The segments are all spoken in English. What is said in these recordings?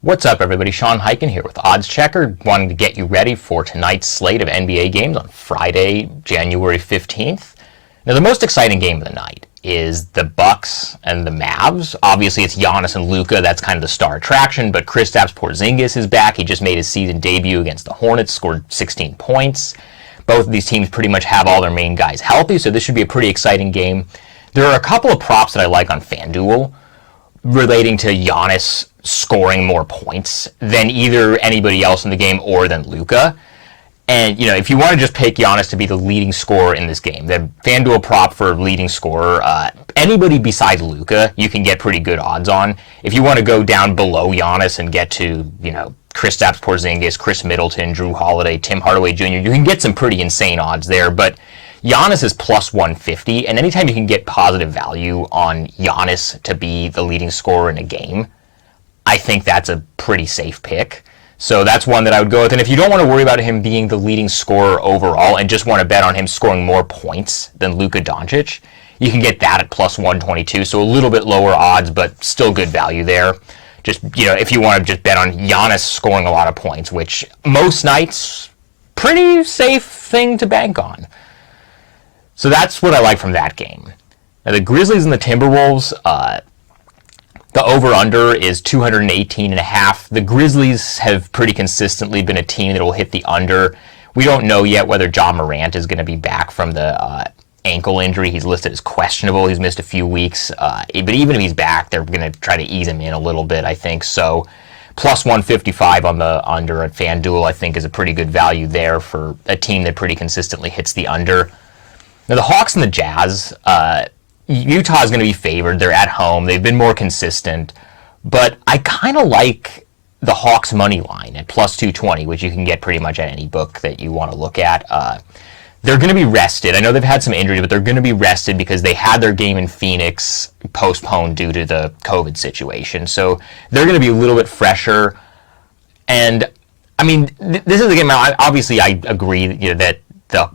What's up, everybody? Sean Highkin here with Odds Checker, wanting to get you ready for tonight's slate of NBA games on Friday, January 15th. Now, the most exciting game of the night is the Bucks and the Mavs. Obviously, it's Giannis and Luka. That's kind of the star attraction, but Kristaps Porzingis is back. He just made his season debut against the Hornets, scored 16 points. Both of these teams pretty much have all their main guys healthy, so this should be a pretty exciting game. There are a couple of props that I like on FanDuel relating to Giannis scoring more points than either anybody else in the game or than Luka. And, you know, if you want to just pick Giannis to be the leading scorer in this game, the FanDuel prop for leading scorer, anybody besides Luka, you can get pretty good odds on. If you want to go down below Giannis and get to, you know, Kristaps Porzingis, Chris Middleton, Drew Holiday, Tim Hardaway Jr., you can get some pretty insane odds there. But Giannis is plus 150, and anytime you can get positive value on Giannis to be the leading scorer in a game, I think that's a pretty safe pick. So that's one that I would go with. And if you don't want to worry about him being the leading scorer overall and just want to bet on him scoring more points than Luka Doncic, you can get that at plus 122. So a little bit lower odds, but still good value there. Just, you know, if you want to just bet on Giannis scoring a lot of points, which most nights, pretty safe thing to bank on. So that's what I like from that game. Now the Grizzlies and the Timberwolves, the over-under is 218.5. The Grizzlies have pretty consistently been a team that will hit the under. We don't know yet whether John Morant is going to be back from the ankle injury. He's listed as questionable. He's missed a few weeks. But even if he's back, they're going to try to ease him in a little bit, I think. So plus 155 on the under at FanDuel, I think, is a pretty good value there for a team that pretty consistently hits the under. Now, the Hawks and the Jazz, Utah is going to be favored. They're at home. They've been more consistent. But I kind of like the Hawks money line at plus 220, which you can get pretty much at any book that you want to look at. They're going to be rested. I know they've had some injuries, but they're going to be rested because they had their game in Phoenix postponed due to the COVID situation. So they're going to be a little bit fresher. And, I mean, this is a game, obviously I agree that the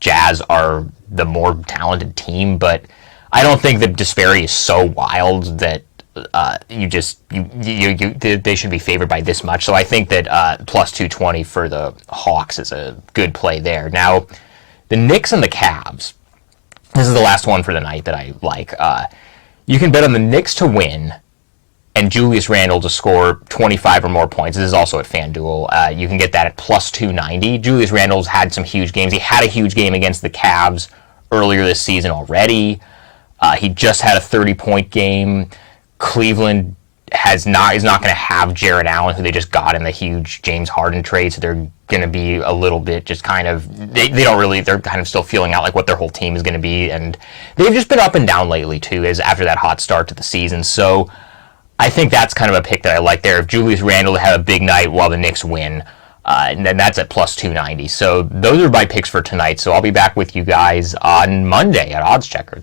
Jazz are the more talented team, but I don't think the disparity is so wild that they should be favored by this much. So I think that plus 220 for the Hawks is a good play there. Now, the Knicks and the Cavs, this is the last one for the night that I like. You can bet on the Knicks to win and Julius Randle to score 25 or more points. This is also at FanDuel. You can get that at plus 290. Julius Randle's had some huge games. He had a huge game against the Cavs earlier this season already. He just had a 30-point game. Cleveland is not going to have Jarrett Allen, who they just got in the huge James Harden trade, so they're going to be a little bit just kind of, they're kind of still feeling out like what their whole team is going to be, and they've just been up and down lately too, as after that hot start to the season. So I think that's kind of a pick that I like there. If Julius Randle have a big night while the Knicks win, and then that's at plus 290. So those are my picks for tonight. So I'll be back with you guys on Monday at Odds Checker.